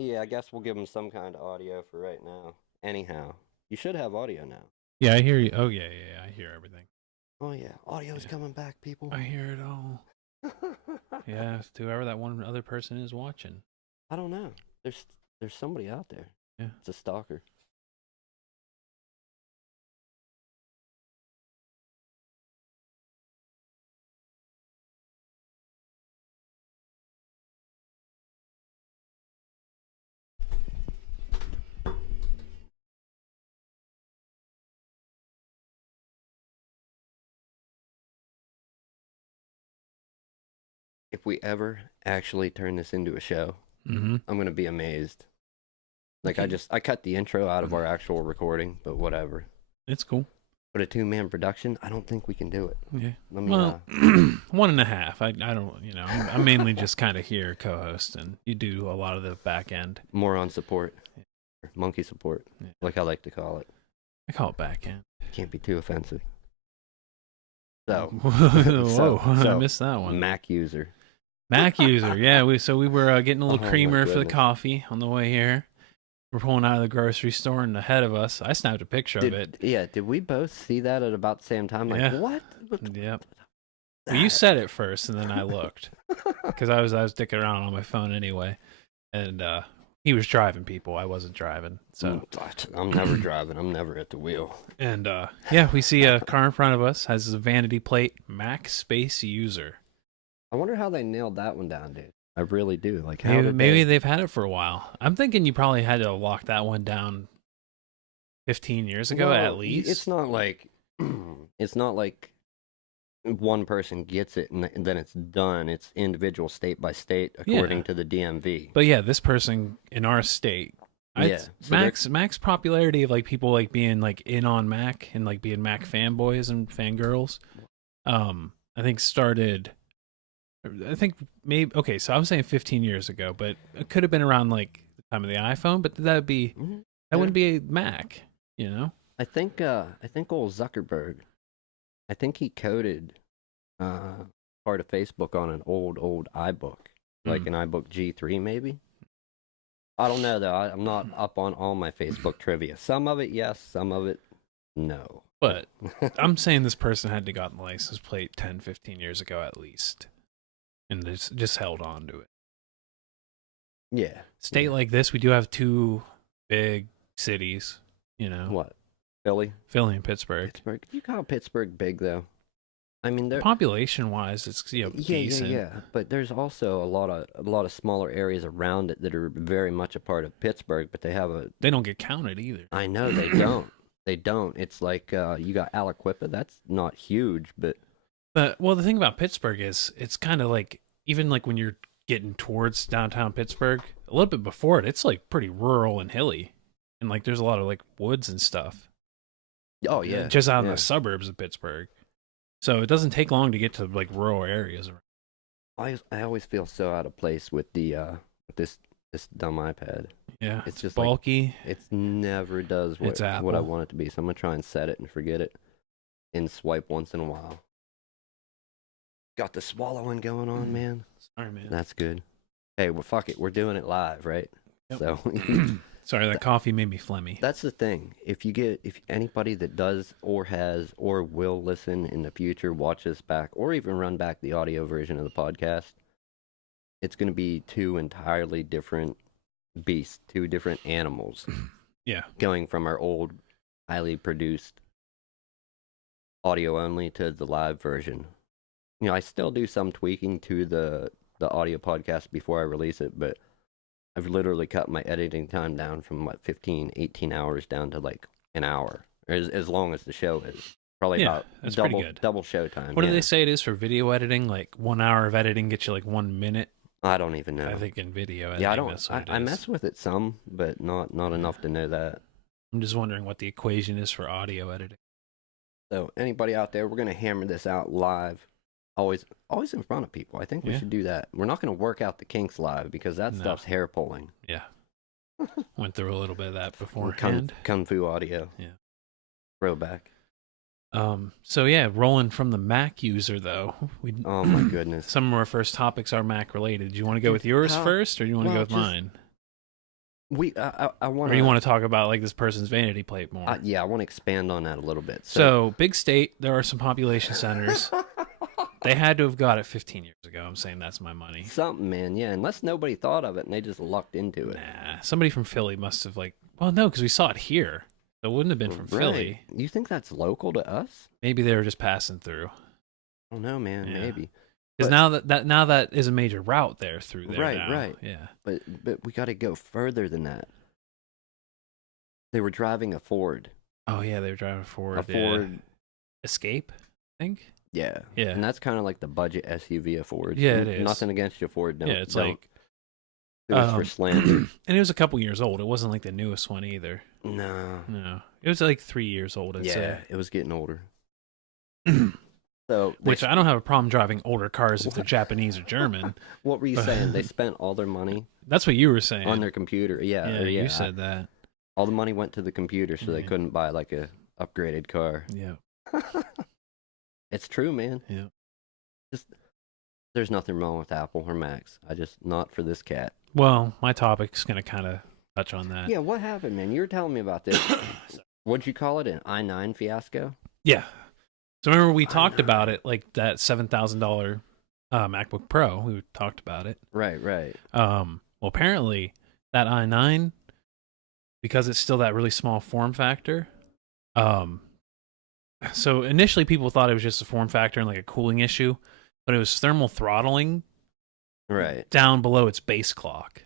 Yeah, I guess we'll give them some kind of audio for right now. Anyhow, you should have audio now. Yeah, I hear you. Oh yeah. I hear everything. Oh yeah, audio's Yeah. coming back, people. I hear it all. Yeah, to whoever that one other person is watching. I don't know. There's somebody out there. Yeah. It's a stalker. If we ever actually turn this into a show, Mm-hmm. I'm gonna be amazed. Like Okay. I cut the intro out of our actual recording, but whatever. It's cool. But a 2-man production, I don't think we can do it. Yeah. Let me, Well, 1.5. I don't. I'm mainly just kind of here co-host, and you do a lot of the back end. more on support, monkey support, Yeah. like I like to call it. I call it back end. Can't be too offensive. So, Whoa, I so missed that one. Mac user. Mac user. Yeah. We were getting a little Oh, my creamer for the goodness. coffee on the way here. We're pulling out of the grocery store, and ahead of us, I snapped a picture of it. Yeah, did we both see that at about the same time? Like, Yeah. what? Yep. Well, you said it first, and then I looked because I was dicking around on my phone anyway, and he was driving. People, I wasn't driving, so. I'm never driving. I'm never at the wheel. And yeah, we see a car in front of us has a vanity plate Mac space user. I wonder how they nailed that one down, dude. I really do. Like, how Maybe they've had it for a while. I'm thinking you probably had to lock that one down 15 years ago at least. It's not like it's not like one person gets it and then it's done. It's individual state by state according to the DMV. But yeah, this person in our state, Yeah, so Mac's popularity of like people like being like in on Mac and like being Mac fanboys and fangirls, I think started. I think maybe okay. So I'm saying 15 years ago, but it could have been around like the time of the iPhone. But that'd be that wouldn't be a Mac, you know. I think old Zuckerberg, I think he coded part of Facebook on an old iBook, like an iBook G3 maybe. I don't know though. I'm not up on all my Facebook trivia. Some of it yes, some of it no. But I'm saying this person had to gotten the license plate 10, 15 years ago at least, and just held on to it. Yeah. State like this, we do have two big cities, you know. What? Philly and Pittsburgh. Pittsburgh. You call Pittsburgh big though? I mean, population wise, it's decent. Yeah. But there's also a lot of smaller areas around it that are very much a part of Pittsburgh, but they don't get counted either. I know they don't. They don't. It's like you got Aliquippa. That's not huge, but well, the thing about Pittsburgh is it's kind of like even like when you're getting towards downtown Pittsburgh, a little bit before it, it's like pretty rural and hilly, and like there's a lot of like woods and stuff. Oh yeah, just out in the suburbs of Pittsburgh. So it doesn't take long to get to like rural areas. I always feel so out of place with the with this dumb iPad. Yeah, it's just bulky. Like, it never does what I want it to be. So I'm gonna try and set it and forget it, and swipe once in a while. Got the swallowing going on, man. Sorry, man. That's good. Hey, well, fuck it. We're doing it live, right? Yep. So. Sorry, that coffee made me phlegmy. That's the thing. If anybody that does or has or will listen in the future, watch this back, or even run back the audio version of the podcast, it's going to be two entirely different beasts, two different animals. Yeah. Going from our old, highly produced audio only to the live version. You know, I still do some tweaking to the audio podcast before I release it, but I've literally cut my editing time down from 15, 18 hours down to like an hour, as long as the show is. Probably about that's double show time. What do they say it is for video editing? Like 1 hour of editing gets you like 1 minute? I don't even know. I think in video editing, yeah, I mess with it some, but not enough to know that. I'm just wondering what the equation is for audio editing. So anybody out there, we're going to hammer this out live. Always in front of people. I think we should do that. We're not going to work out the kinks live because that stuff's hair pulling. Yeah. Went through a little bit of that beforehand. Kung Fu audio. Yeah. Throwback. So yeah, rolling from the Mac user though. Oh my goodness. Some of our first topics are Mac related. Do you want to go with yours first or do you want to go with mine? I want Or you want to talk about like this person's vanity plate more? yeah, I want to expand on that a little bit. So, big state, there are some population centers. They had to have got it 15 years ago. I'm saying that's my money. Something, man, yeah. Unless nobody thought of it and they just lucked into it. Nah, somebody from Philly must have like. Well, no, because we saw it here. So it wouldn't have been from Philly. You think that's local to us? Maybe they were just passing through. I don't know, man. Yeah. Maybe. Because now that is a major route there through there. Right, now. right. Yeah. But we got to go further than that. They were driving a Ford. Oh yeah, they were driving a Ford. A Ford Escape, I think. Yeah. Yeah. And that's kind of like the budget SUV of Ford. Yeah, it is. Nothing against your Ford. Yeah, it's don't. like. It was for slander. And it was a couple years old. It wasn't like the newest one either. No. It was like 3 years old. I'd say. It was getting older. So, Which I don't have a problem driving older cars if they're Japanese or German. What were you saying? They spent all their money That's what you were saying. on their computer. Yeah, you said that. All the money went to the computer, so they couldn't buy like a upgraded car. Yeah. It's true, man. Yeah. There's nothing wrong with Apple or Macs. Not for this cat. Well, my topic's gonna kind of touch on that. Yeah, what happened, man? You were telling me about this. What'd you call it? An i9 fiasco? Yeah. So remember we talked about it, like that $7,000 MacBook Pro. We talked about it. Right. Well, apparently that i9, because it's still that really small form factor. So initially people thought it was just a form factor and like a cooling issue, but it was thermal throttling. Right. Down below its base clock.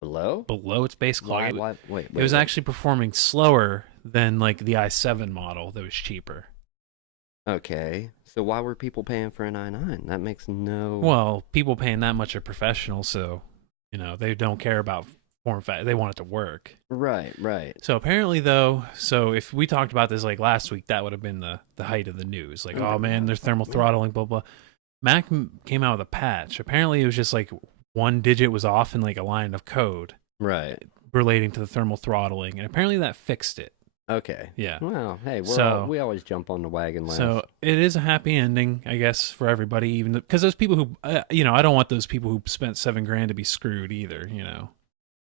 Below its base clock. Wait. It was actually performing slower than like the i7 model that was cheaper. Okay. So why were people paying for an i9? That makes no... Well, people paying that much are professionals, so, they don't care about form factor. They want it to work. Right. So apparently, though, if we talked about this like last week, that would have been the height of the news. Like, oh man, there's thermal throttling, blah, blah. Mac came out with a patch. Apparently, it was just like one digit was off in like a line of code. Right. Relating to the thermal throttling. And apparently that fixed it. Okay. Yeah. Well, hey, we always jump on the wagon last. So it is a happy ending, I guess, for everybody, even because those people who, I don't want those people who spent $7,000 to be screwed either, No,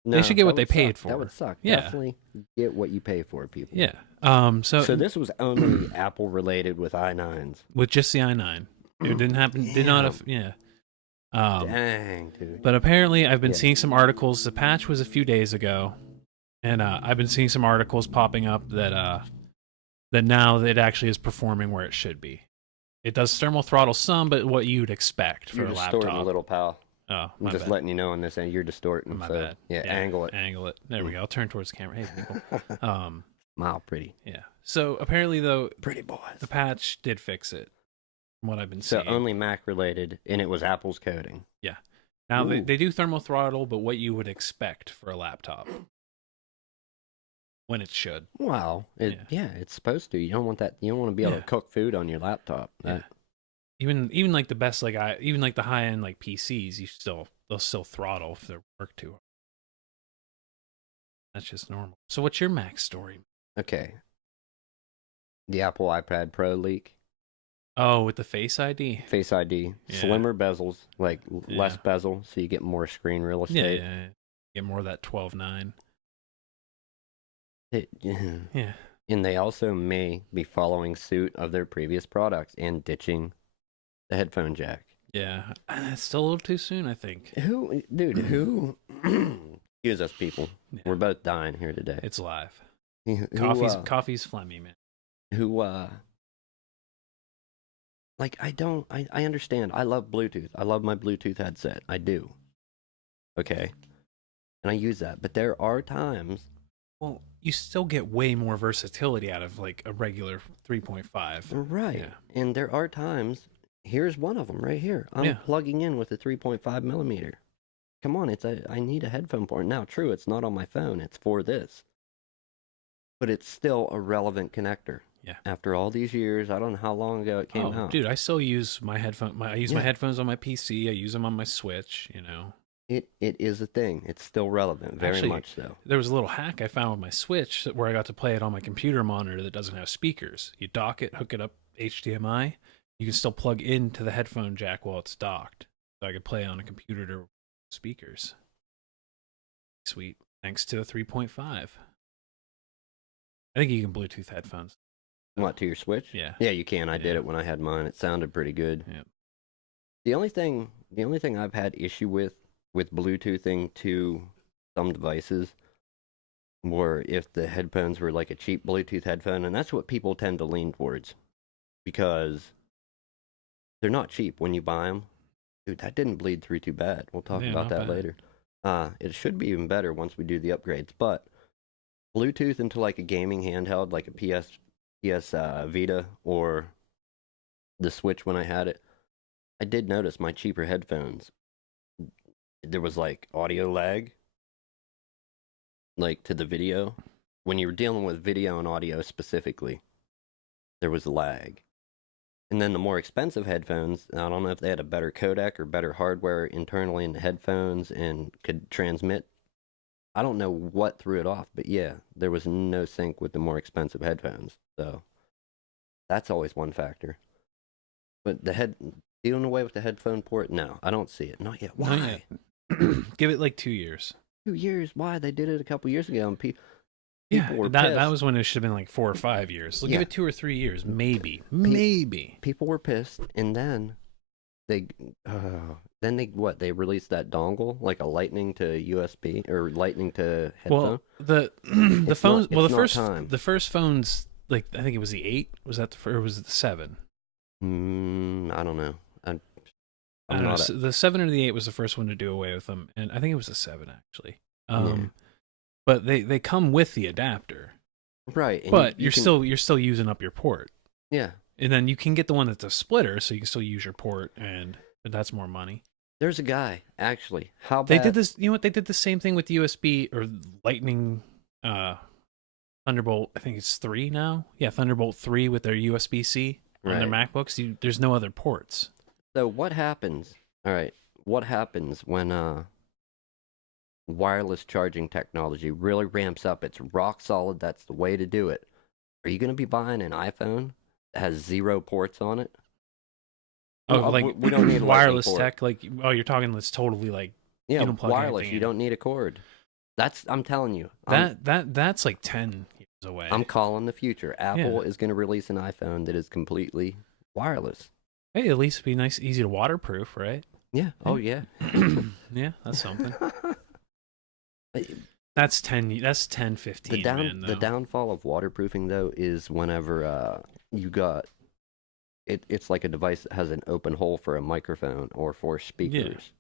they should get what they paid for. That would suck. Yeah. Definitely get what you pay for, people. Yeah. So this was only Apple related with i9s. With just the i9. It didn't happen. Did not have. Yeah. Dang, dude. But apparently, I've been seeing some articles. The patch was a few days ago, and I've been seeing some articles popping up that now it actually is performing where it should be. It does thermal throttle some, but what you'd expect for a laptop. You're distorting a little, pal. Oh, I'm just letting you know on this end. You're distorting. My so, bad. Yeah, angle it. Angle it. There we go. I'll turn towards the camera. Hey, people. Smile, pretty. Yeah. So apparently, though, pretty boys. The patch did fix it. From what I've been seeing. So only Mac related, and it was Apple's coding. Yeah. Now they do thermal throttle, but what you would expect for a laptop. When it should. Well, it's supposed to. You don't want that. You don't want to be able to cook food on your laptop. Yeah. Even like the best even like the high end like PCs, they'll still throttle if they're work too hard. That's just normal. So what's your Mac story? Okay. The Apple iPad Pro leak. Oh, with the Face ID. Face ID. Yeah. Slimmer bezels, like less bezel, so you get more screen real estate. Yeah. Get more of that 12.9. Yeah. And they also may be following suit of their previous products and ditching the headphone jack. Yeah. It's still a little too soon, I think. Who? Excuse us, people. Yeah. We're both dying here today. It's live. Coffee's phlegmy, man. Like, I understand. I love Bluetooth. I love my Bluetooth headset. I do. Okay. And I use that. But there are times. Well, you still get way more versatility out of like a regular 3.5. Right. Yeah. And there are times. Here's one of them right here. I'm plugging in with a 3.5 millimeter. Come on. I need a headphone port. Now, true, it's not on my phone. It's for this. But it's still a relevant connector. Yeah. After all these years, I don't know how long ago it came out. Dude, I still use my headphone. I use my headphones on my PC. I use them on my Switch. It is a thing. It's still relevant, very much so. There was a little hack I found with my Switch where I got to play it on my computer monitor that doesn't have speakers. You dock it, hook it up HDMI. You can still plug into the headphone jack while it's docked. So I could play on a computer to speakers. sweet. Thanks to a 3.5. I think you can Bluetooth headphones. What, to your Switch? Yeah. Yeah, you can. I did it when I had mine. It sounded pretty good. Yeah. The only thing I've had issue with Bluetoothing to some devices were if the headphones were like a cheap Bluetooth headphone, and that's what people tend to lean towards because they're not cheap when you buy them. Dude, that didn't bleed through too bad. We'll talk about that later. It should be even better once we do the upgrades, but Bluetooth into like a gaming handheld, like a PS Vita or the Switch when I had it, I did notice my cheaper headphones, there was like audio lag, like to the video. When you were dealing with video and audio specifically, there was lag. And then the more expensive headphones, I don't know if they had a better codec or better hardware internally in the headphones and could transmit. I don't know what threw it off, but yeah, there was no sync with the more expensive headphones. So that's always one factor. But dealing away with the headphone port, no, I don't see it. Not yet. Why? Not yet. Give it like 2 years. 2 years? Why? They did it a couple years ago, and people were that pissed. was when it should have been like 4 or 5 years. So give it 2 or 3 years, maybe. People were pissed, and then they what? They released that dongle, like a lightning to USB or lightning to headphone. Well, the phones. The first phones, like I think it was the 8. Was that or was it the 7? I don't know. I don't know. The 7 or the 8 was the first one to do away with them, and I think it was the 7 actually. But they come with the adapter, right? But you're still using up your port. Yeah, and then you can get the one that's a splitter, so you can still use your port, but that's more money. There's a guy actually. How bad they did this? You know what? They did the same thing with USB or Lightning, Thunderbolt. I think it's 3 now. Yeah, Thunderbolt 3 with their USB-C on their MacBooks. There's no other ports. So what happens? All right, what happens when wireless charging technology really ramps up? It's rock solid. That's the way to do it. Are you going to be buying an iPhone that has 0 ports on it? Oh, like we don't need a wireless tech. Like, oh, you're talking that's totally like wireless. You don't need a cord. I'm telling you. That's like 10 years away. I'm calling the future. Apple is going to release an iPhone that is completely wireless. Hey, at least it'd be nice, easy to waterproof, right? Yeah. Oh yeah. Yeah, that's something. That's 10, 15. The downfall of waterproofing though is whenever you got it's like a device that has an open hole for a microphone or for speakers. Yeah.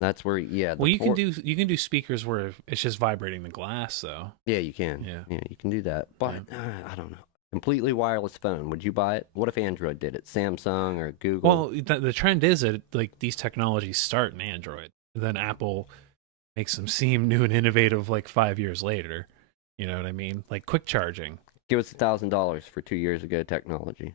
That's where well, you can do speakers where it's just vibrating the glass though. Yeah, you can. Yeah, you can do that. But I don't know. Completely wireless phone. Would you buy it? What if Android did it? Samsung or Google? Well, the trend is that like these technologies start in Android, and then Apple makes them seem new and innovative like 5 years later. You know what I mean? Like quick charging. Give us $1,000 for 2 years ago technology.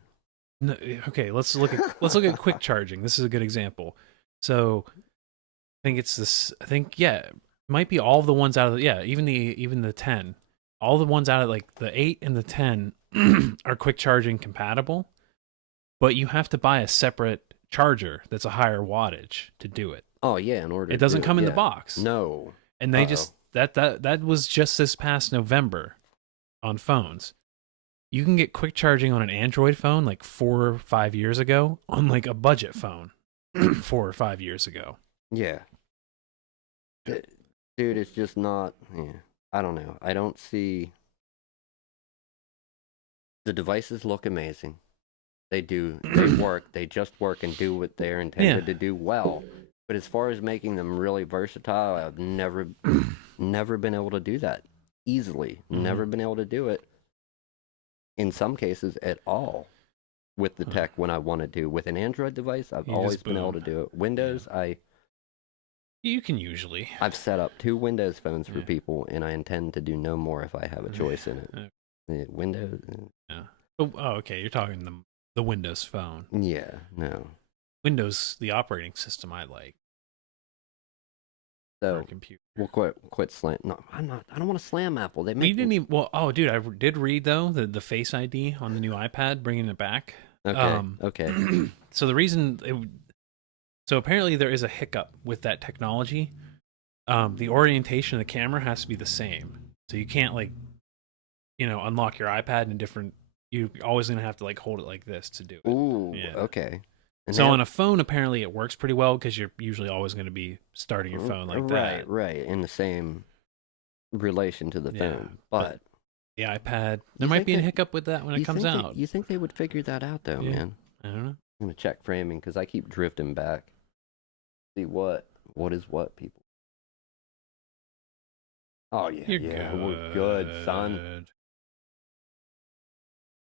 No, okay, let's look at quick charging. This is a good example. So I think it's this. I think it might be all of the ones out of even the 10. All the ones out of like the 8 and the 10 are quick charging compatible, but you have to buy a separate charger that's a higher wattage to do it. Oh yeah, in order. It doesn't come in the box. No. And they just that was just this past November on phones. You can get quick charging on an Android phone like 4 or 5 years ago on like a budget phone 4 or 5 years ago. Yeah. Dude, it's just not. Yeah. I don't know. I don't see. The devices look amazing. They do. They work. They just work and do what they're intended to do well. But as far as making them really versatile, I've never been able to do that easily. Never been able to do it. In some cases, at all, with the tech when I wanted to. With an Android device, I've always been able to do it. Windows, You can usually. I've set up 2 Windows phones for people, and I intend to do no more if I have a choice in it. Windows. Yeah. Oh, okay. You're talking the Windows phone. Yeah. No. Windows, the operating system, I like. So computer. We'll quit slam. No, I'm not. I don't want to slam Apple. They didn't even. Well, oh, dude, I did read though the Face ID on the new iPad, bringing it back. Okay. Okay. So the reason. So apparently there is a hiccup with that technology. the orientation of the camera has to be the same. So you can't like, unlock your iPad in a different. You're always gonna have to like hold it like this to do it. Ooh, Yeah. okay. And So on a phone, apparently it works pretty well because you're usually always going to be starting your phone like that. Right, in the same relation to the phone. But the iPad, there might be a hiccup with that when it comes out. You think they would figure that out though, man? I don't know. I'm gonna check framing because I keep drifting back. See what is what, people. Oh yeah, You're we're good, son.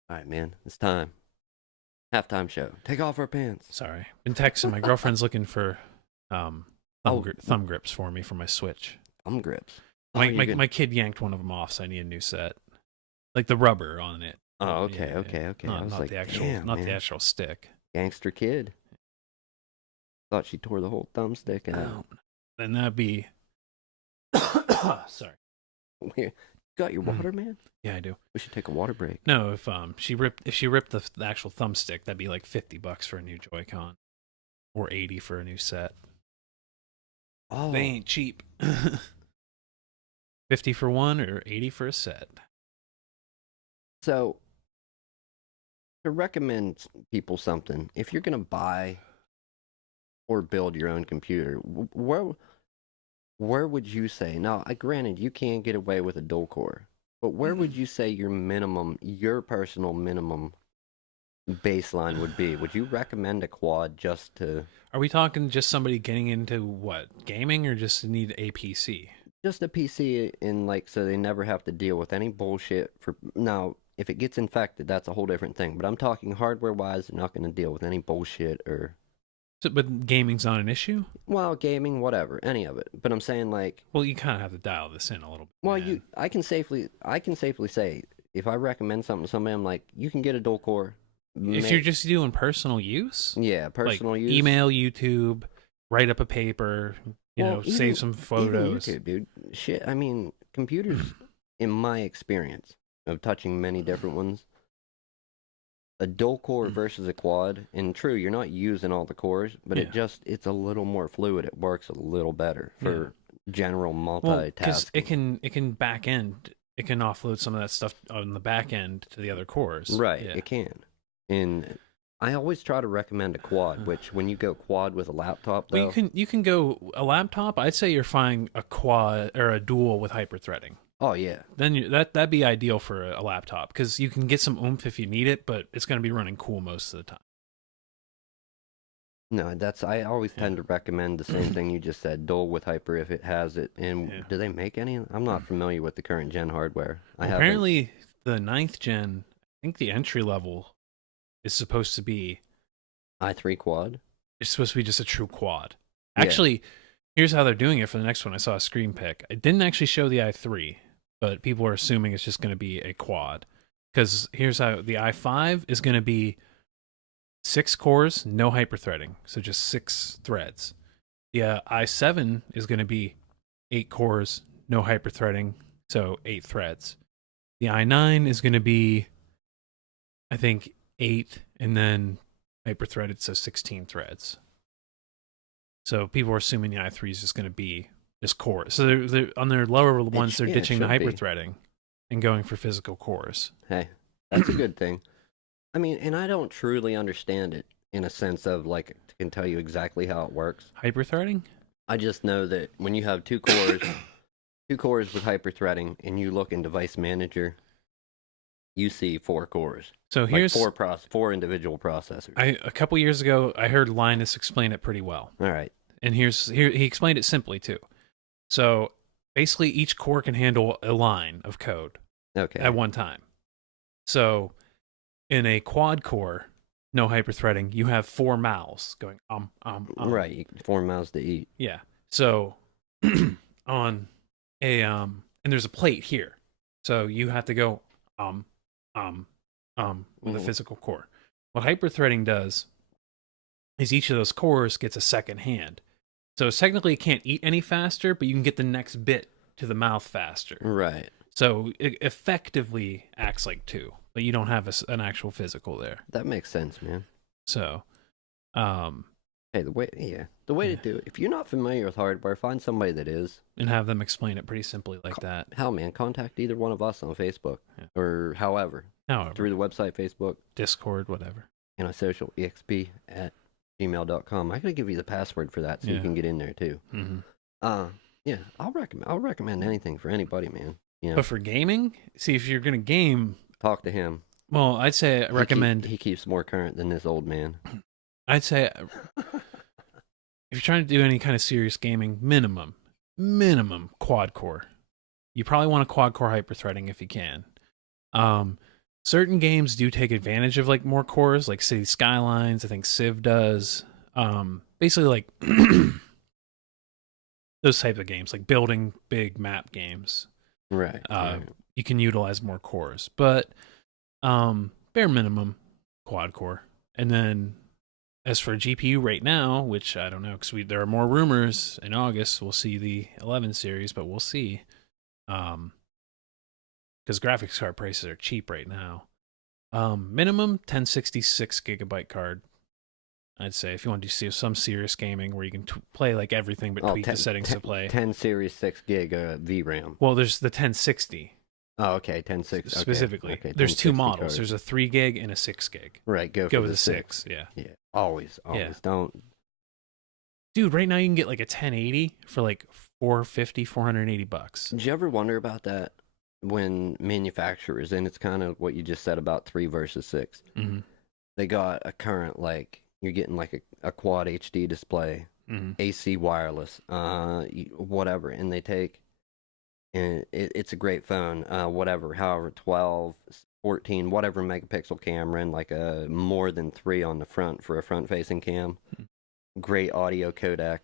All right, man, it's time. Halftime show. Take off our pants. Sorry, been texting. My girlfriend's looking for thumb grips for me for my Switch. Thumb grips. My kid yanked one of them off, so I need a new set, like the rubber on it. Oh, okay. Not, I was not like, the actual, damn, not man. the actual stick. Gangster kid. Thought she tore the whole thumbstick out. Then that'd be. Sorry. You got your water, man? Yeah, I do. We should take a water break. No, if she ripped the actual thumbstick, that'd be like $50 for a new Joy-Con, or $80 for a new set. Oh, They ain't cheap. 50 for one or 80 for a set. So, to recommend people something, if you're gonna buy or build your own computer, where would you say? Now, granted, you can't get away with a dual core, but where would you say your personal minimum baseline would be? Would you recommend a quad just to? Are we talking just somebody getting into what, gaming, or just need a PC? Just a PC, so they never have to deal with any bullshit. Now, if it gets infected, that's a whole different thing. But I'm talking hardware-wise, they're not going to deal with any bullshit or. But gaming's not an issue? Well, gaming, whatever, any of it. But I'm saying well, you kind of have to dial this in a little bit. Well, I can safely say, if I recommend something to somebody, I'm like, you can get a dual core. If you're just doing personal use? Yeah, personal use. Email, YouTube, write up a paper, save some photos. Even YouTube, dude. Shit, I mean, computers, in my experience of touching many different ones, a dual core versus a quad, and true, you're not using all the cores, but it's a little more fluid. It works a little better for general multitasking. Because it can back end, it can offload some of that stuff on the back end to the other cores. Right, it can. And I always try to recommend a quad, which when you go quad with a laptop, though, well, you can go a laptop. I'd say you're finding a quad or a dual with hyper-threading. Oh yeah, then that'd be ideal for a laptop because you can get some oomph if you need it, but it's going to be running cool most of the time. No, I always tend to recommend the same thing you just said, dual with hyper if it has it. And do they make any? I'm not familiar with the current gen hardware. Apparently, the 9th gen, I think the entry level is supposed to be i3 quad. It's supposed to be just a true quad. Actually, here's how they're doing it for the next one. I saw a screen pic. It didn't actually show the i3. But people are assuming it's just going to be a quad. Because here's how the i5 is going to be 6 cores, no hyperthreading. So just 6 threads. The i7 is going to be 8 cores, no hyperthreading. So 8 threads. The i9 is going to be, I think, 8 and then hyperthreaded, so 16 threads. So people are assuming the i3 is just going to be this core. So they're on their lower ones, they're ditching the hyperthreading and going for physical cores. Hey, that's a good thing. I mean, and I don't truly understand it in a sense of can tell you exactly how it works. Hyperthreading? I just know that when you have 2 cores, 2 cores with hyperthreading, and you look in Device Manager, you see 4 cores. So here's 4 individual processors. A couple years ago, I heard Linus explain it pretty well. All right. And here he explained it simply too. So basically, each core can handle a line of code at one time. So in a quad core, no hyperthreading, you have 4 mouths going Right, 4 mouths to eat. Yeah. So on a and there's a plate here, so you have to go with a physical core. What hyperthreading does is each of those cores gets a second hand. So technically it can't eat any faster, but you can get the next bit to the mouth faster. Right. So it effectively acts like 2, but you don't have an actual physical there. That makes sense, man. So, Hey, the way to do it. If you're not familiar with hardware, find somebody that is. And have them explain it pretty simply like that. Hell, man, contact either one of us on Facebook Yeah. or however through the website, Facebook, Discord, whatever. antisocialexp at gmail.com. I gotta give you the password for that so you Yeah. can get in there too. Yeah, I'll recommend anything for anybody, man. You know, But for gaming, see, if you're gonna game, talk to him. well, I'd say recommend. He keeps more current than this old man. I'd say if you're trying to do any kind of serious gaming, minimum quad core. You probably want a quad core hyperthreading if you can. Certain games do take advantage of like more cores, like City Skylines. I think Civ does. Basically, like those type of games, like building big map games. Right. You can utilize more cores, but bare minimum quad core. And then as for GPU right now, which I don't know, because there are more rumors in August, we'll see the 11 series, but we'll see. Because graphics card prices are cheap right now. Minimum 1066 gigabyte card. I'd say if you want to do some serious gaming where you can play like everything but tweak the settings to play. 10 series 6 gig VRAM. Well, there's the 1060. Oh, okay, 1060 specifically. Okay, there's two models. cards. There's a 3 gig and a 6 gig. Right, go with the 6. Yeah. Yeah, always. Don't. Dude, right now you can get like a 1080 for like $480. Did you ever wonder about that when manufacturers, and it's kind of what you just said about 3 versus 6. Mm-hmm. They got a current, like, you're getting like a quad HD display, AC wireless, whatever, and they take, and it's a great phone, however, 12, 14, whatever megapixel camera, and like a more than 3 on the front for a front-facing cam. Great audio codec,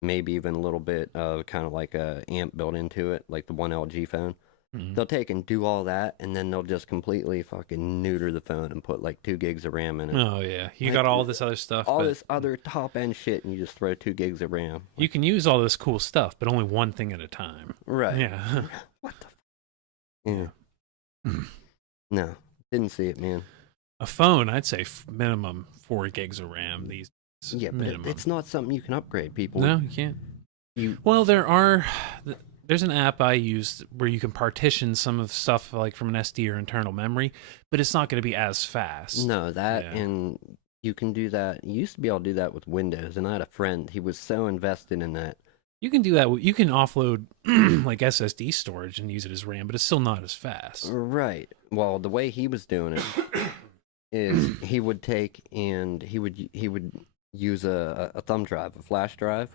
maybe even a little bit of kind of like a amp built into it, like the one LG phone. They'll take and do all that, and then they'll just completely fucking neuter the phone and put like 2 gigs of RAM in it. Oh, yeah. You got all this other stuff. All this other top-end shit, and you just throw 2 gigs of RAM. You can use all this cool stuff, but only one thing at a time. Right. Yeah. What the Yeah. No. Didn't see it, man. A phone, I'd say minimum 4 gigs of RAM these days. Yeah, but it's not something you can upgrade, people. No, you can't. Well, there's an app I used where you can partition some of the stuff like from an SD or internal memory, but it's not going to be as fast. No, and you can do that. You used to be able to do that with Windows, and I had a friend. He was so invested in that. You can do that. You can offload like SSD storage and use it as RAM, but it's still not as fast. Right. Well, the way he was doing it is he would take and he would use a thumb drive, a flash drive.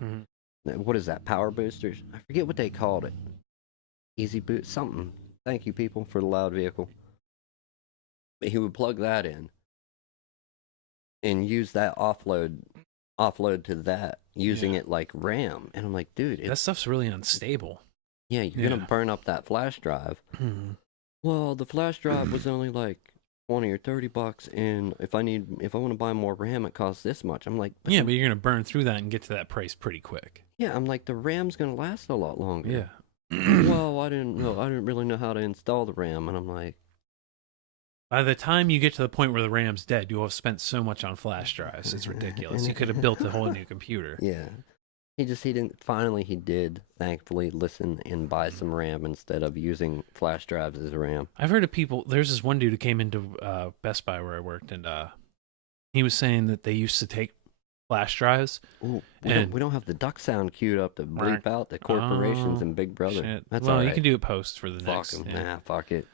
What is that? Power boosters? I forget what they called it. Easy boot, something. Thank you, people, for the loud vehicle. But he would plug that in and use that offload to that, using it like RAM. And I'm like, dude, that stuff's really unstable. Yeah, you're gonna burn up that flash drive. Well, the flash drive was only like $20 or $30, and if I want to buy more RAM, it costs this much. I'm like, but you're gonna burn through that and get to that price pretty quick. Yeah, I'm like, the RAM's gonna last a lot longer. Yeah. Well, I didn't really know how to install the RAM, and I'm like, by the time you get to the point where the RAM's dead, you'll have spent so much on flash drives. It's ridiculous. You could have built a whole new computer. Yeah. He didn't. Finally, he did, thankfully, listen and buy some RAM instead of using flash drives as RAM. I've heard of people. There's this one dude who came into Best Buy where I worked, and he was saying that they used to take flash drives. Ooh, we don't have the duck sound queued up to bleep out the corporations and Big Brother. Shit. That's well, all right. You can do it post for the next. Fuck them. Nah, fuck it.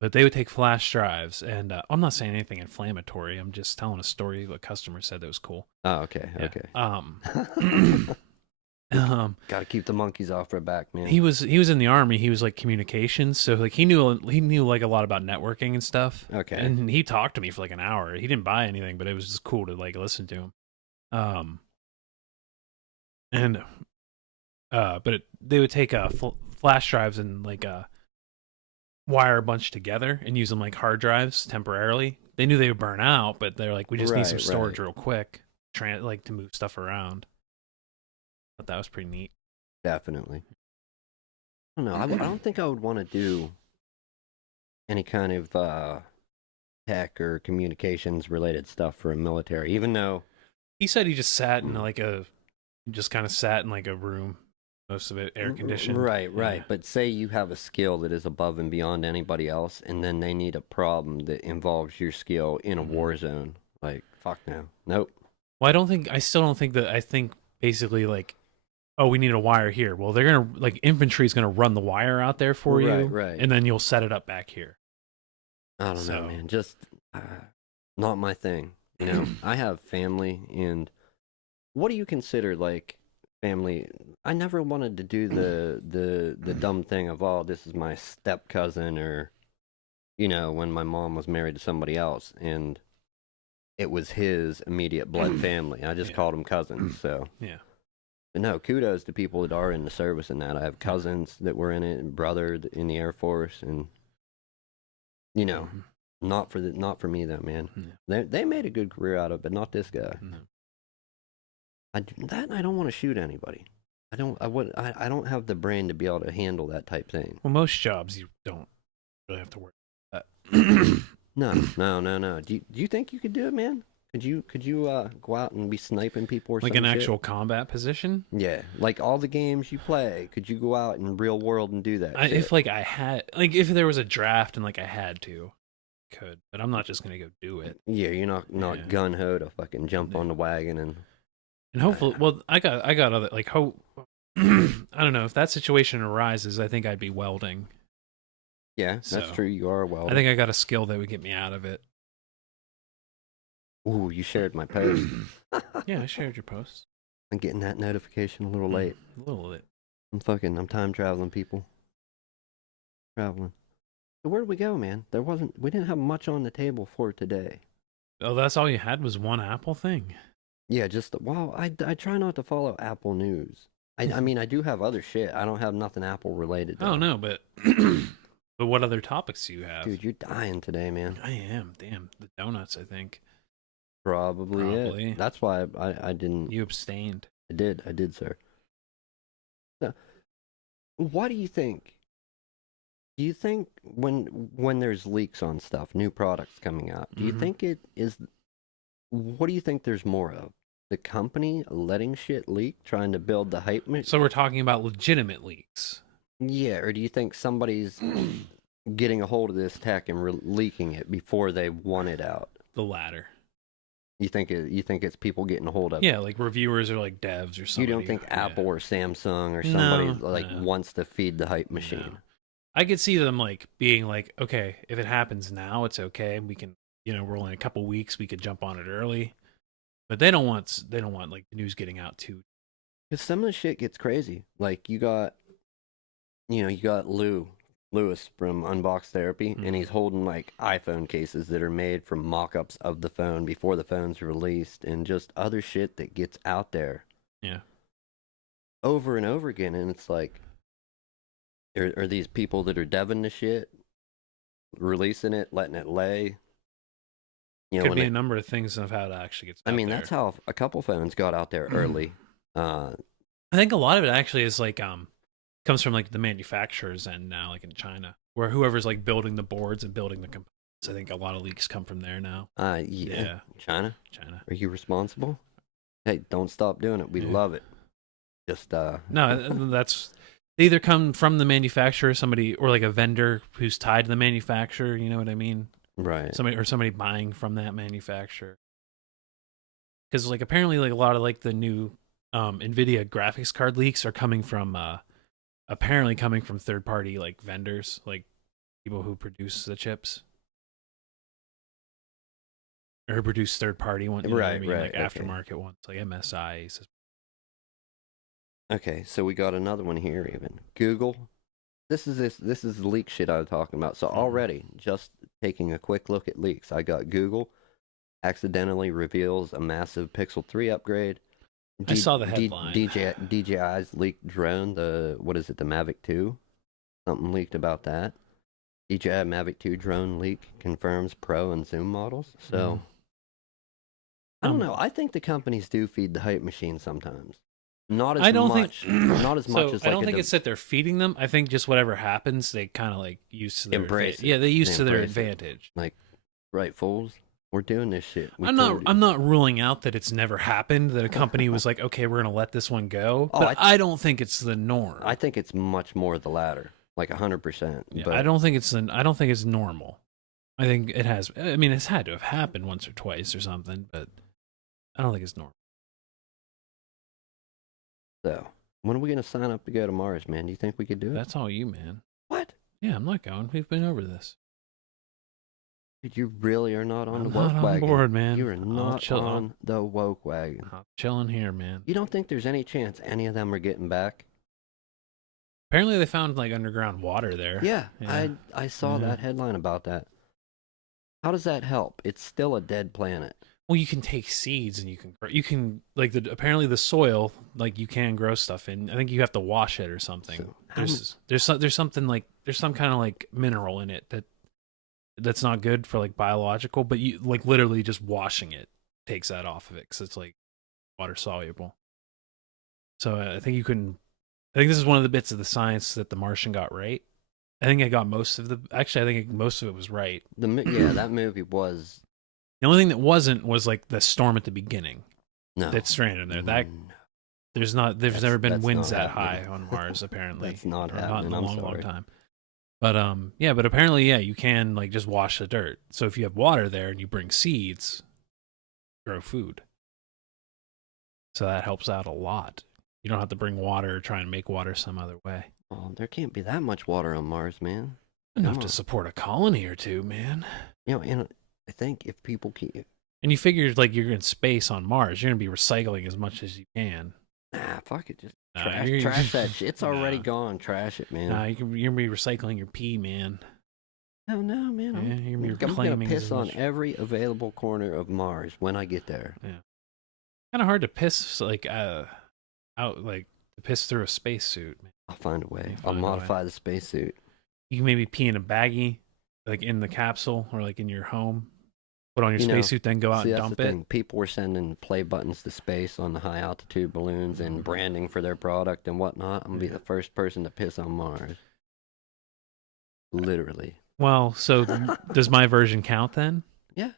But they would take flash drives, and I'm not saying anything inflammatory. I'm just telling a story. What customers said that was cool. Oh, okay, yeah. okay. Got to keep the monkeys off our back, man. He was in the Army. He was like communications, so like he knew like a lot about networking and stuff. Okay. And he talked to me for like an hour. He didn't buy anything, but it was just cool to like listen to him. But they would take flash drives and like wire a bunch together and use them like hard drives temporarily. They knew they would burn out, but they're like, we just need some storage real quick, like to move stuff around. But that was pretty neat. Definitely. I don't know. I don't think I would want to do any kind of tech or communications related stuff for a military, even though He said he just sat in like just kind of sat in like a room, most of it air conditioned. Right, right. Yeah. But say you have a skill that is above and beyond anybody else, and then they need a problem that involves your skill in a war zone. Like, fuck no. Nope. Well, I still don't think that. I think basically like, oh, we need a wire here. Well, they're gonna like infantry's gonna run the wire out there for Right, you, right. and then you'll set it up back here. I don't know, man. Just not my thing. You know, I have family, and what do you consider like family? I never wanted to do the dumb thing of, oh, this is my step cousin, or you know, when my mom was married to somebody else, and it was his immediate blood family. I just called them cousins. So yeah. But no, kudos to people that are in the service and that. I have cousins that were in it, and brother in the Air Force, and you know, not for me though, man. They made a good career out of it, but not this guy. I don't want to shoot anybody. I don't have the brain to be able to handle that type thing. Well, most jobs you don't really have to worry about that. No. Do you think you could do it, man? Could you go out and be sniping people or like some an shit? actual combat position? Yeah, like all the games you play. Could you go out in real world and do that? If like I had, like if there was a draft and like I had to, I could, but I'm not just gonna go do it. Yeah, you're not gun ho to fucking jump on the wagon and hopefully, well, I got other like hope. I don't know if that situation arises. I think I'd be welding. Yeah, that's true. You are a welder. I think I got a skill that would get me out of it. Ooh, you shared my post. Yeah, I shared your post. I'm getting that notification a little late. A little bit. I'm time traveling, people. Traveling. So where did we go, man? We didn't have much on the table for today. Oh, that's all you had was one Apple thing? Yeah, I try not to follow Apple news. I mean, I do have other shit. I don't have nothing Apple related. Oh, no, but but what other topics do you have? Dude, you're dying today, man. I am. Damn, the donuts, I think. Probably. It. That's why I didn't. You abstained. I did, sir. So, what do you think? Do you think when there's leaks on stuff, new products coming out, do you think it is? What do you think there's more of? The company letting shit leak, trying to build the hype machine? So we're talking about legitimate leaks. Yeah, or do you think somebody's getting a hold of this tech and leaking it before they want it out? The latter. You think it's people getting a hold of it? Yeah, like reviewers or like devs or something. You don't think Apple or Samsung or somebody wants to feed the hype machine? No. I could see them like being like, okay, if it happens now, it's okay. We can, roll in a couple weeks. We could jump on it early, but they don't want like the news getting out too. Because some of the shit gets crazy. Like you got Lewis from Unbox Therapy, and he's holding like iPhone cases that are made from mock-ups of the phone before the phone's released, and just other shit that gets out there. Yeah. Over and over again, and it's like, are these people that are deving the shit, releasing it, letting it lay? Could be a number of things of how it actually gets out there. I mean, that's how a couple phones got out there early. I think a lot of it actually is like, comes from like the manufacturers and now like in China, where whoever's like building the boards and building the components. I think a lot of leaks come from there now. Yeah. China. Are you responsible? Hey, don't stop doing it. We love it. Just no, they either come from the manufacturer, somebody, or like a vendor who's tied to the manufacturer. You know what I mean? Right. Somebody buying from that manufacturer. Because like apparently like a lot of like the new NVIDIA graphics card leaks are coming from third party like vendors, like people who produce the chips or who produce third party ones, right? Like aftermarket ones, like MSI. Okay, so we got another one here. Even Google. This is the leak shit I was talking about. So already, just taking a quick look at leaks, I got Google accidentally reveals a massive Pixel 3 upgrade. I saw the headline. DJI's leaked drone, the Mavic 2? Something leaked about that. DJI Mavic 2 drone leak confirms Pro and Zoom models. So, I don't know. I think the companies do feed the hype machine sometimes. Not as much. Not as much as like I don't think it's that they're feeding them. I think just whatever happens, they kind of like use to their embrace. Yeah, they use to their advantage. Like, right, fools. We're doing this shit. We I'm told you. not ruling out that it's never happened that a company was like, okay, we're gonna let this one go. Oh, But I don't think it's the norm. I think it's much more the latter, like 100%. Yeah, But I don't think it's normal. I think it has. I mean, it's had to have happened once or twice or something, but I don't think it's normal. so, when are we gonna sign up to go to Mars, man? Do you think we could do it? That's all you, man. What? Yeah, I'm not going. We've been over this. Dude, you really are not on I'm the not woke on wagon. board, man. You are not chill- on the woke wagon. I'm chilling here, man. You don't think there's any chance any of them are getting back? Apparently, they found like underground water there. Yeah, Yeah. I saw Yeah. that headline about that. How does that help? It's still a dead planet. Well, you can take seeds and you can like apparently the soil, like you can grow stuff in. I think you have to wash it or something. So, There's something like there's some kind of like mineral in it that's not good for like biological, but you like literally just washing it takes that off of it because it's like water soluble. So I think you can. I think this is one of the bits of the science that the Martian got right. I think I got most of the. Actually, I think most of it was right. That movie was The only thing that wasn't was like the storm at the beginning no. that's stranded there. That Mm, there's That's- never been that's winds not that happening. high on Mars apparently. That's not Or happening. in a I'm long sorry. time. But but apparently you can like just wash the dirt. So if you have water there and you bring seeds, grow food. So that helps out a lot. You don't have to bring water or try and make water some other way. Oh, there can't be that much water on Mars, man. Enough Come to on. support a colony or two, man. You know, and I think if people keep And you figure like you're in space on Mars, you're gonna be recycling as much as you can. fuck it, just Nah, trash that shit. It's already Nah. gone. Trash it, man. Nah, you're gonna be recycling your pee, man. No, man. Yeah, you're I'm gonna reclaiming piss as on much. every available corner of Mars when I get there. Kind of hard to piss like out like to piss through a spacesuit. I'll find a way. You I'll find a way. modify the spacesuit. You can maybe pee in a baggie, like in the capsule or like in your home. Put on your You know, spacesuit, then go out See, and that's dump the it. thing. People were sending play buttons to space on the high altitude balloons and branding for their product and whatnot. I'm gonna be Yeah. the first person to piss on Mars. Literally. Well, so does my version count then? Yeah.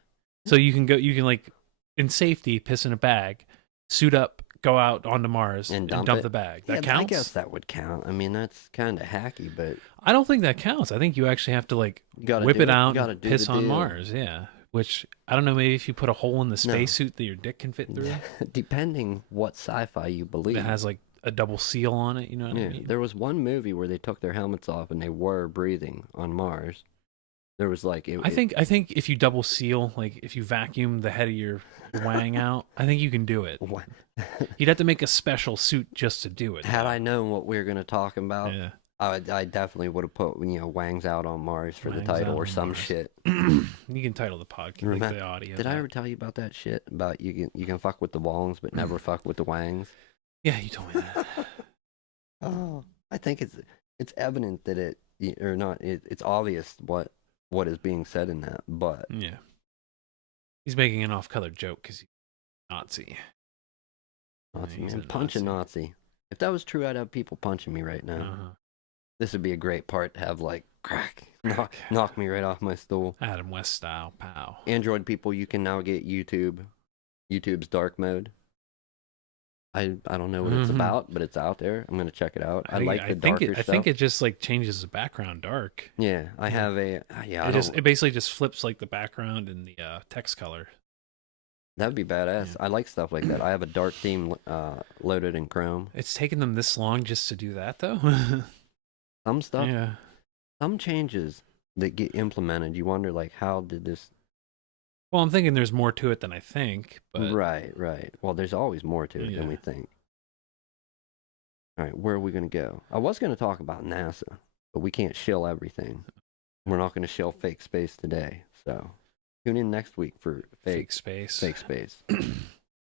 So you can like in safety piss in a bag, suit up, go out onto Mars And and dump dump it? the bag. Yeah, That counts. I guess that would count. I mean, that's kind of hacky, but I don't think that counts. I think you actually have to like you gotta whip do it out You gotta and do piss the on deal. Mars. Yeah. Which I don't know. Maybe if you put a hole in the spacesuit that your dick can fit through, Depending what sci-fi you believe. that has like a double seal on it. You know what I Yeah, mean? there was one movie where they took their helmets off and they were breathing on Mars. There was like I think if you double seal, like if you vacuum the head of your wang out, I think you can do it. What? You'd have to make a special suit just to do it. Had I known what we were going to talk about, Yeah. I definitely would have put Wangs Out on Mars for Wangs the title Out or on some Mars. shit. You can title the podcast, like Remember- the audio. Did I ever tell you about that shit about you can fuck with the Wongs but never fuck with the Wangs? Yeah, you told me that. Oh, I think it's evident that it's obvious what is being said in that, but Yeah. He's making an off-color joke because he's Nazi. Nazi, he's man, a punch a Nazi. Nazi. If that was true, I'd have people punching me right now. Uh-huh. This would be a great part to have, like, crack, Crack. knock me right off my stool. Adam West style, pow. Android people, you can now get YouTube's dark mode. I don't know what it's Mhm. about, but it's out there. I'm gonna check it out. I like the think darker I stuff. think it just like changes the background dark. Yeah, I have a yeah. It basically just flips like the background and the text color. That would be badass. Yeah. I like stuff like that. I have a dark theme loaded in Chrome. It's taken them this long just to do that though. Some stuff, Yeah. some changes that get implemented. You wonder like, how did this? Well, I'm thinking there's more to it than I think, but Right. Well, there's always more to it Yeah. than we think. All right, where are we gonna go? I was gonna talk about NASA, but we can't shill everything. We're not gonna shill fake space today, so tune in next week for fake space. fake space,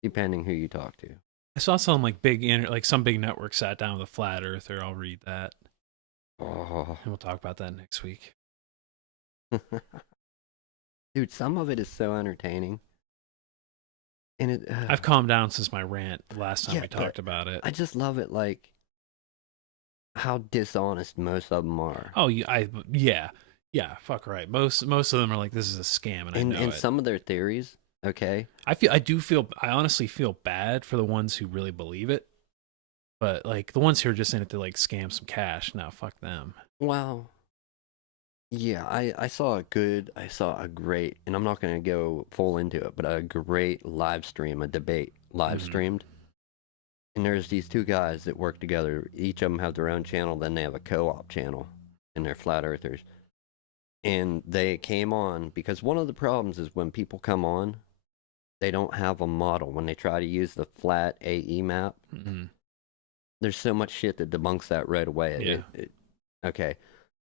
depending who you talk to. I saw some like some big network sat down with a flat earther. I'll read that. Oh, And we'll talk about that next week. dude, some of it is so entertaining, and it. I've calmed down since my rant the last time Yeah, we but talked about it. I just love it, like how dishonest most of them are. Oh, yeah. Yeah, fuck right. Most of them are like, this is a scam, and I know And it. some of their theories, okay, I honestly feel bad for the ones who really believe it. But like the ones who are just in it to like scam some cash, no, fuck them. well, yeah, I saw a great, and I'm not going to go full into it, but a great live stream, a debate live Mm-hmm. streamed. And there's these two guys that work together. Each of them have their own channel, then they have a co-op channel, and they're flat earthers. And they came on because one of the problems is when people come on, they don't have a model. When they try to use the flat AE map, Mm-hmm. there's so much shit that debunks that right away. Yeah. Okay,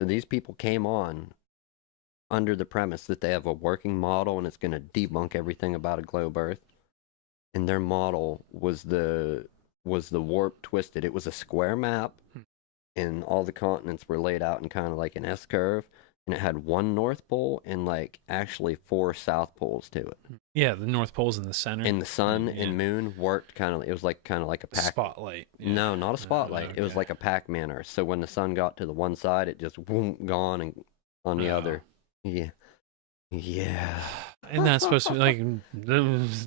so these people came on under the premise that they have a working model and it's going to debunk everything about a globe Earth. And their model was the warp twisted. It was a square map, and all the continents were laid out in kind of like an S curve, and it had one North Pole and like actually four South Poles to it. Yeah, the North Pole's in the center. And the sun Yeah. and moon worked kind of. It was like kind of like a pack. Spotlight. Yeah. No, not a spotlight. Okay. It was like a Pac-Man Earth. So when the sun got to the one side, it just boom, gone, and on the other. Yeah. Yeah. And that's supposed to be like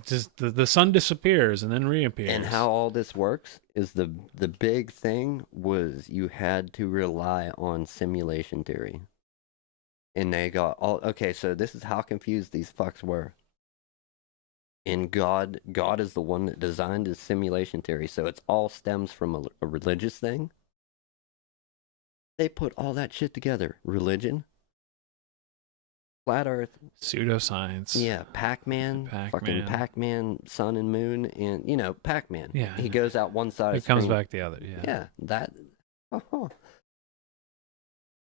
just the sun disappears and then reappears. And how all this works is the big thing was you had to rely on simulation theory. And they got all okay, so this is how confused these fucks were. And God is the one that designed the simulation theory, so it's all stems from a religious thing. They put all that shit together. Religion, flat earth, pseudoscience. yeah, Pac-Man, fucking Pac-Man, sun and moon, and you know, Pac-Man. Yeah. He goes out one side. He comes back the other. Yeah. Yeah, that. Uh-huh.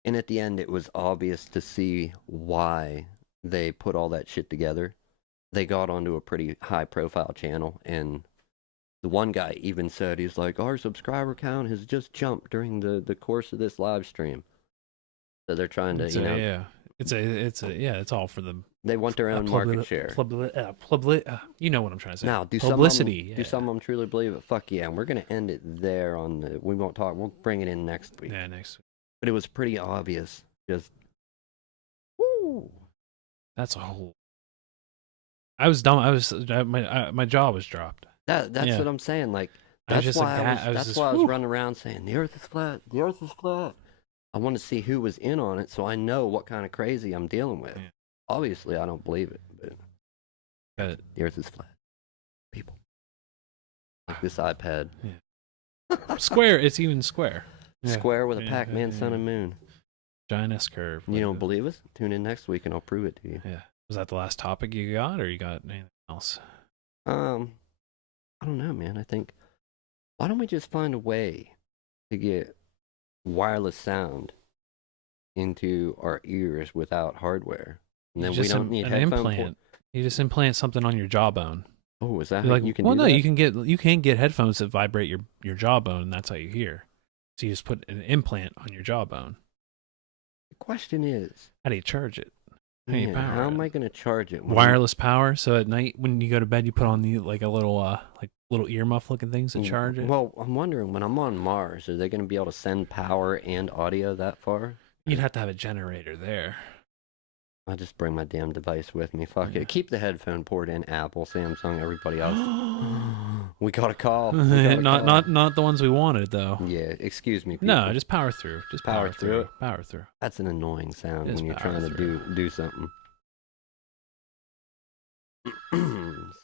And at the end, it was obvious to see why they put all that shit together. They got onto a pretty high-profile channel, and the one guy even said, he's like, our subscriber count has just jumped during the course of this live stream. So they're trying to, yeah. It's all for them. They want their own market share. You know what I'm trying to say. Now, publicity. Do some of them truly believe it? Fuck yeah. And we're going to end it there on the, we won't talk, we'll bring it in next week. Yeah, next week. But it was pretty obvious. Just, woo. That's a whole. I was dumb. My jaw was dropped. That's what I'm saying. Like, that's why I was running around saying, the earth is flat. The earth is flat. I want to see who was in on it so I know what kind of crazy I'm dealing with. Yeah. Obviously, I don't believe it, but the earth is flat. People. Like this iPad. Yeah. Square. It's even square. Square with a Pac-Man, sun and moon. Giant S curve. You don't believe us? Tune in next week and I'll prove it to you. Yeah. Was that the last topic you got, or you got anything else? I don't know, man. I think, why don't we just find a way to get wireless sound into our ears without hardware? And then we don't need an headphone implant. You just implant something on your jawbone. Oh, is that how like, you can well, do no, that? you can get headphones that vibrate your jawbone, and that's how you hear. So you just put an implant on your jawbone. The question is, how do you charge it? How am I going to charge it? Wireless power. So at night when you go to bed, you put on the like a little little earmuff looking things to charge it. Well, I'm wondering, when I'm on Mars, are they going to be able to send power and audio that far? You'd have to have a generator there. I'll just bring my damn device with me. Fuck it. Keep the headphone port in. Apple, Samsung, everybody else. We got a call. Not the ones we wanted though. Yeah, excuse me, people. No, just power through. Just power through it. Power through. That's an annoying sound when you're trying to do something.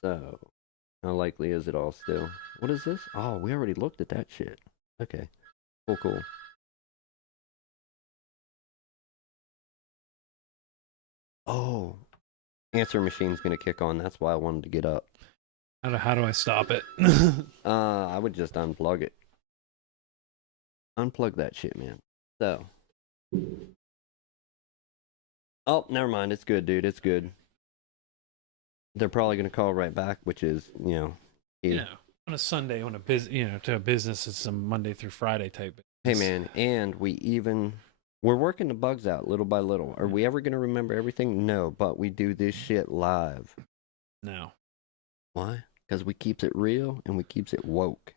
So, how likely is it all still? What is this? Oh, we already looked at that shit. Okay. Cool. Oh, answer machine's gonna kick on. That's why I wanted to get up. How do I stop it? I would just unplug it. Unplug that shit, man. So. Oh, never mind. It's good, dude. It's good. They're probably gonna call right back, which is, on a Sunday, on a to a business, it's some Monday through Friday type. Hey, man, and we're working the bugs out little by little. Are we ever going to remember everything? No, but we do this shit live. No. Why? Because we keeps it real and we keeps it woke.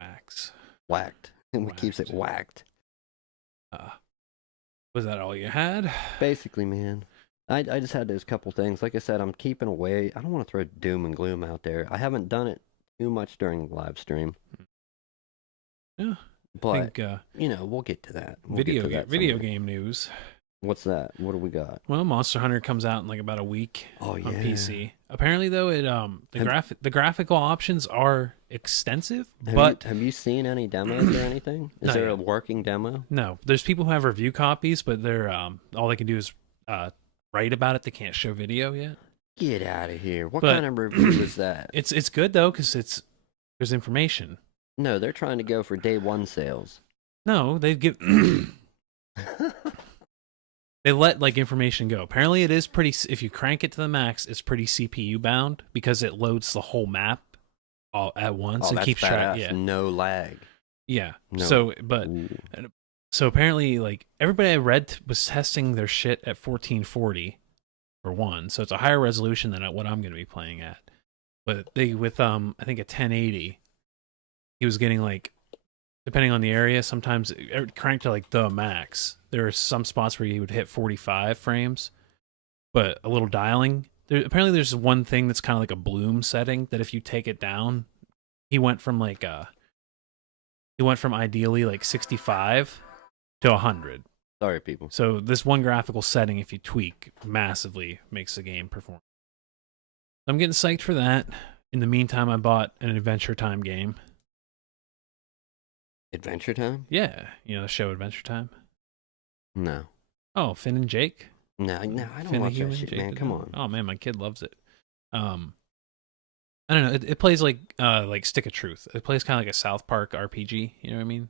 Max. Whacked. And we keeps it whacked. Was that all you had? Basically, man. I just had those couple things. Like I said, I'm keeping away. I don't want to throw doom and gloom out there. I haven't done it too much during the live stream. Yeah, I But, think we'll get to that. We'll get to that video someday. game news. What's that? What do we got? Well, Monster Hunter comes out in like about a week Oh, yeah. on PC. Apparently, though, the graphical options are extensive, but Have you seen any demos or anything? Is Not there a yet. working demo? no, there's people who have review copies, but they're all they can do is write about it. They can't show video yet. Get out of here. What But- kind of review was that? It's good though because there's information. No, they're trying to go for day one sales. No, they give they let like information go. Apparently, it is pretty. If you crank it to the max, it's pretty CPU bound because it loads the whole map all at once and that's keeps track. badass. Yeah, No lag. yeah. No. So apparently, like everybody I read was testing their shit at 1440 for one. So it's a higher resolution than what I'm going to be playing at. But they with I think a 1080, he was getting like, depending on the area, sometimes it cranked to like the max. There are some spots where he would hit 45 frames, but a little dialing. Apparently, there's one thing that's kind of like a bloom setting that if you take it down, he went from ideally like 65 to 100. Sorry, people. So this one graphical setting, if you tweak, massively makes the game perform. I'm getting psyched for that. In the meantime, I bought an Adventure Time game. Adventure Time? Yeah, the show Adventure Time. No. Oh, Finn and Jake. No, I don't Finn watch the Human, that shit, Jake man. the Come Dog. on. Oh man, my kid loves it. I don't know. It plays like Stick of Truth. It plays kind of like a South Park RPG. You know what I mean?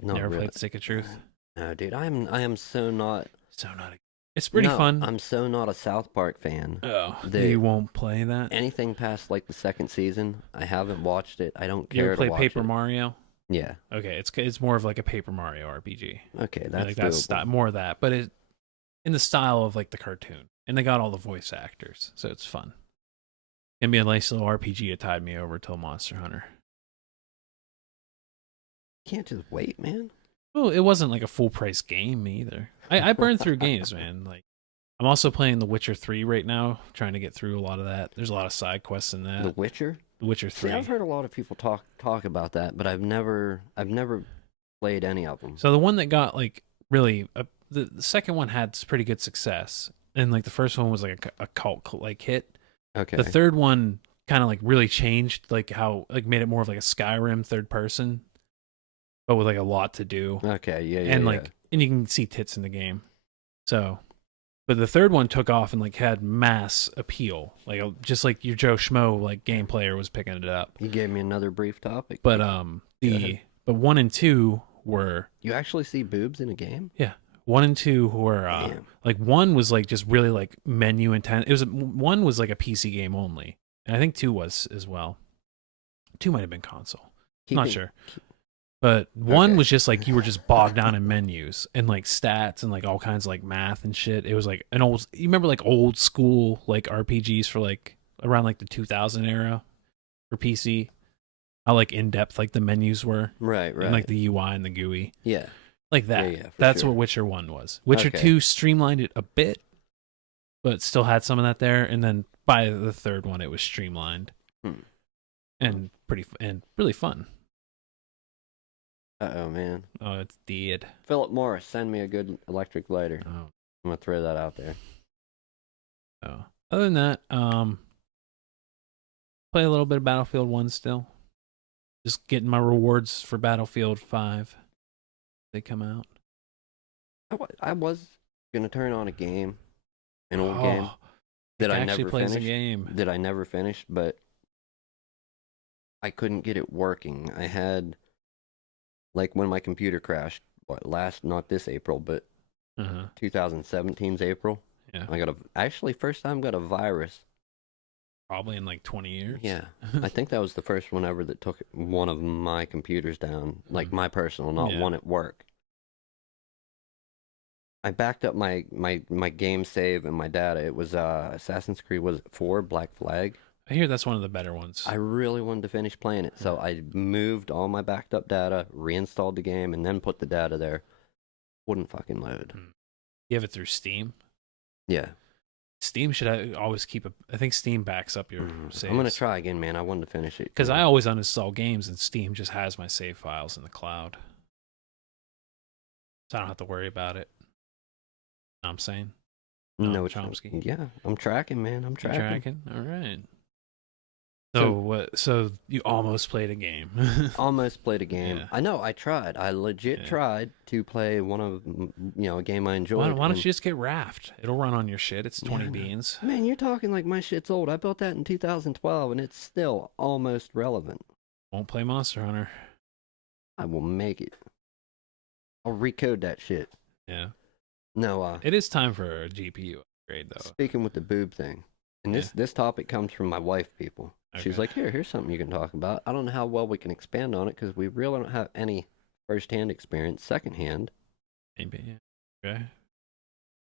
Not Never really. played Stick of Truth. No, dude. I am so not. So not. It's pretty No, fun. I'm so not a South Park fan. Oh, They- you won't play that. Anything past like the second season, I haven't watched it. I don't You care ever play to watch Paper it. Mario? Yeah. Okay, it's more of like a Paper Mario RPG. Okay, that's Like that's doable. more of that, but it in the style of like the cartoon, and they got all the voice actors, so it's fun. Gonna be a nice little RPG to tide me over till Monster Hunter. Can't just wait, man. Well, it wasn't like a full price game either. I burned through games, man. Like I'm also playing The Witcher 3 right now, trying to get through a lot of that. There's a lot of side quests in that. The Witcher. The Witcher See, 3. I've heard a lot of people talk about that, but I've never played any of them. So the one that got like really the second one had pretty good success, and like the first one was like a cult like hit. Okay. The third one kind of like really changed like how like made it more of like a Skyrim third person, but with like a lot to do. Okay. Yeah. And like and you can see tits in the game. So but the third one took off and like had mass appeal. Like just like your Joe Schmo like game player was picking it up. You gave me another brief topic. But ahead. but 1 and 2 were You actually see boobs in a game? 1 and 2 were Damn. like 1 was like just really like menu intent. It was 1 was like a PC game only, and I think 2 was as well. 2 might have been console. I'm not sure. But 1 Okay. was just like you were just bogged down in menus and like stats and like all kinds of like math and shit. It was like an old. You remember like old school like RPGs for like around like the 2000 era for PC. How like in depth like the menus were, Right. and like the UI and the GUI. Yeah. Like that. Yeah, for That's sure. what Witcher 1 was. Witcher Okay. 2 streamlined it a bit, but still had some of that there. And then by the third one, it was streamlined and really fun. Oh man. Oh, it's dead. Philip Morris, send me a good electric lighter. Oh, I'm gonna throw that out there. oh. Other than that, play a little bit of Battlefield 1 still. Just getting my rewards for Battlefield 5. They come out. I was gonna turn on a game, an old game that I actually never plays finished. a game. That I never finished, but I couldn't get it working. I had, like, when my computer crashed, not this April, but 2017's April. Yeah. I got first time got a virus. Probably in like 20 years. Yeah. I think that was the first one ever that took one of my computers down, like my personal, not Yeah. one at work. I backed up my game save and my data. It was Assassin's Creed, was it 4, Black Flag? I hear that's one of the better ones. I really wanted to finish playing it, so I moved all my backed up data, reinstalled the game, and then put the data there. wouldn't fucking load. You have it through Steam. Yeah. Steam should always keep a. I think Steam backs up your saves. I'm gonna try again, man. I wanted to finish it because I always uninstall games and Steam just has my save files in the cloud, so I don't have to worry about it. Know what I'm saying. No, Chomsky. Yeah, I'm tracking, man. I'm tracking. All right. So what? So you almost played a game. Almost played a game. Yeah. I know. I tried. I legit tried to play one of a game I enjoyed. Why don't you just get Raft? It'll run on your shit. It's 20 beans. Man, you're talking like my shit's old. I built that in 2012, and it's still almost relevant. Won't play Monster Hunter. I will make it. I'll recode that shit. Yeah. No. It is time for a GPU upgrade, though. Speaking with the boob thing, and this topic comes from my wife, people. Okay. She's like, here's something you can talk about. I don't know how well we can expand on it because we really don't have any first-hand experience. Second-hand. Maybe, yeah. Okay.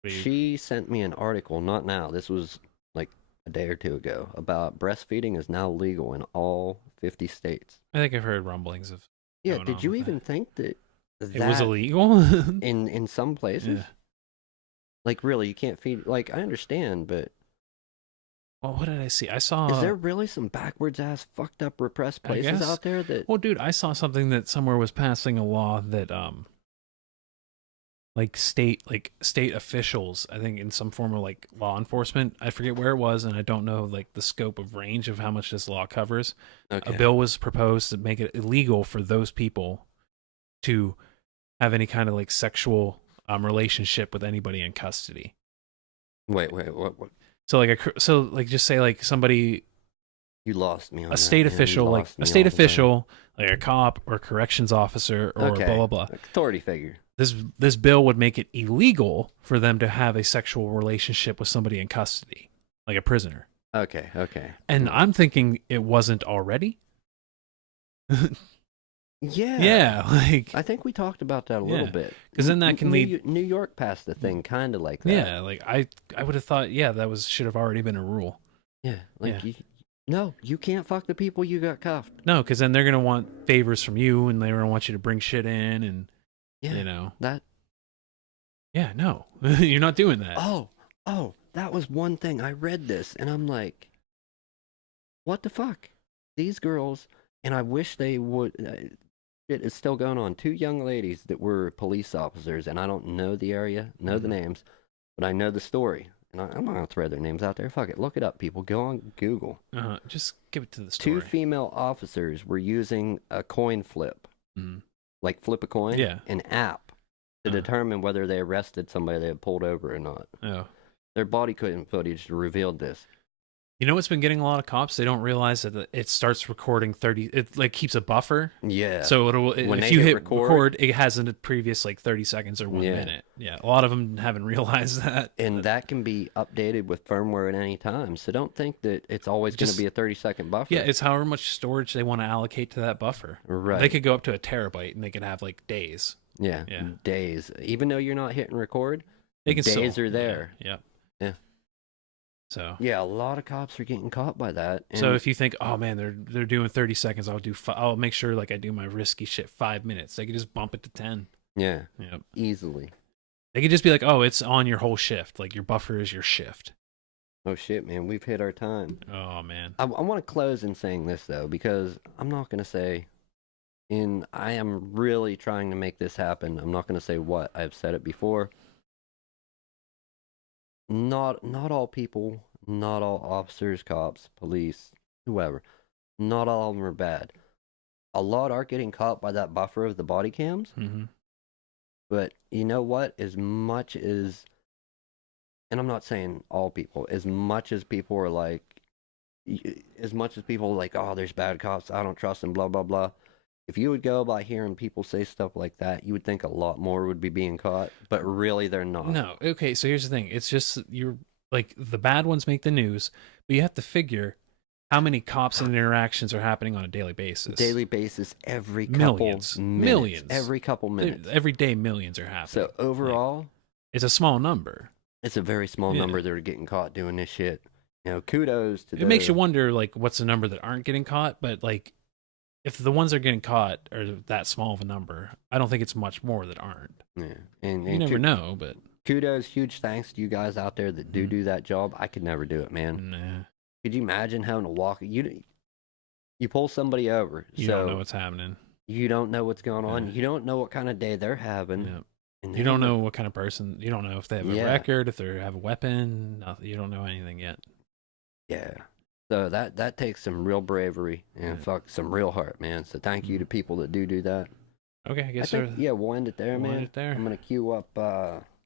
She sent me an article, not now, this was like a day or two ago, about breastfeeding is now legal in all 50 states. I think I've heard rumblings of. Yeah, did you even think that it was illegal? in some places? Yeah. Like, really, you can't feed. Like, I understand, but. Well, what did I see? I saw. Is there really some backwards ass, fucked up, repressed places out there that? Well, dude, I saw something that somewhere was passing a law that like state officials, I think in some form of like law enforcement, I forget where it was, and I don't know like the scope of range of how much this law covers. Okay. A bill was proposed to make it illegal for those people to have any kind of like sexual relationship with anybody in custody. Wait, what? So just say like somebody. You lost me on a state that, official, like a state official, like a cop or a corrections officer or blah blah blah. Authority figure. This bill would make it illegal for them to have a sexual relationship with somebody in custody, like a prisoner. Okay. And I'm thinking it wasn't already. Yeah, like I think we talked about that a little bit. Because then that can lead. New York passed the thing kind of like that. Yeah, like I would have thought, that should have already been a rule. Yeah, like you can't fuck the people you got cuffed. No, because then they're gonna want favors from you, and they're gonna want you to bring shit in, and that. Yeah, no, you're not doing that. Oh, that was one thing. I read this, and I'm like, what the fuck? These girls, and I wish they would. It is still going on. 2 young ladies that were police officers, and I don't know the area, know the names, but I know the story. And I'm not going to throw their names out there. Fuck it. Look it up, people. Go on Google. Just give it to the story. 2 female officers were using a coin flip, like flip a coin, an app, to determine whether they arrested somebody they had pulled over or not. Oh. Their body cam footage revealed this. You know what's been getting a lot of cops? They don't realize that it starts recording 30. It like keeps a buffer. Yeah. So if you hit record, it has a previous like 30 seconds or 1 minute. Yeah. A lot of them haven't realized that. And that can be updated with firmware at any time. So don't think that it's always going to be a 30-second buffer. Yeah, it's however much storage they want to allocate to that buffer. Right. They could go up to a terabyte and they could have like days. Yeah. Days. Even though you're not hitting record, days are there. Yeah. So a lot of cops are getting caught by that. And so if you think, oh man, they're doing 30 seconds, I'll make sure like I do my risky shit 5 minutes. They could just bump it to 10. Yeah. Easily. They could just be like, oh, it's on your whole shift. Like your buffer is your shift. Oh shit, man, we've hit our time. Oh man. I want to close in saying this though, because I'm not gonna say, and I am really trying to make this happen. I'm not gonna say what. I've said it before. Not all people, not all officers, cops, police, whoever, not all of them are bad. A lot are getting caught by that buffer of the body cams. But you know what? As much as, and I'm not saying all people, as much as people are like, oh, there's bad cops, I don't trust them, blah, blah, blah. If you would go by hearing people say stuff like that, you would think a lot more would be being caught, but really they're not. No. Okay, so here's the thing. It's just you're like the bad ones make the news, but you have to figure how many cops and interactions are happening on a daily basis. Every couple millions. Every couple minutes. Every day millions are happening. So overall, it's a small number. It's a very small number that are getting caught doing this shit. Kudos to it makes you wonder like what's the number that aren't getting caught, but like if the ones that are getting caught are that small of a number, I don't think it's much more that aren't. Yeah, and You never know, but kudos, huge thanks to you guys out there that do that job. I could never do it, man. nah, Could you imagine having to walk? You pull somebody over, you don't know what's happening. You don't know what's going on. Yeah. You don't know what kind of day they're having. Yeah. And You don't know what kind of person. You don't know if they have a Yeah. record, if they have a weapon. Nothing. You don't know anything yet. Yeah. So that takes some real bravery and Yeah. some real heart, man. So thank you to people that do that. Okay, I guess we'll end it there, we'll man. end it there. I'm gonna queue up.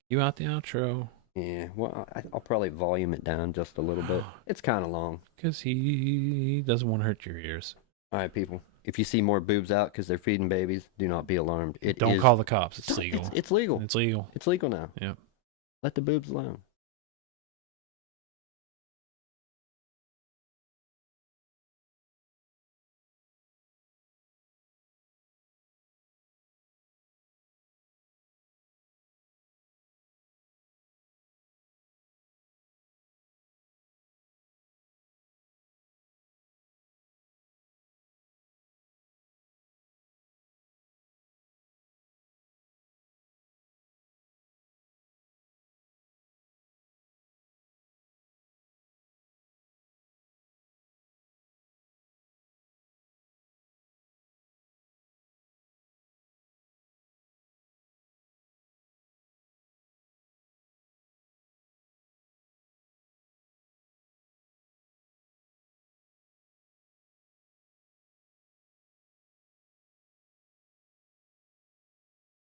You out the outro. Yeah. Well, I'll probably volume it down just a little bit. It's kind of long. Because he doesn't want to hurt your ears. All right, people. If you see more boobs out because they're feeding babies, do not be alarmed. Don't call the cops. It's legal. It's legal. It's legal. It's legal now. Yep. Let the boobs alone.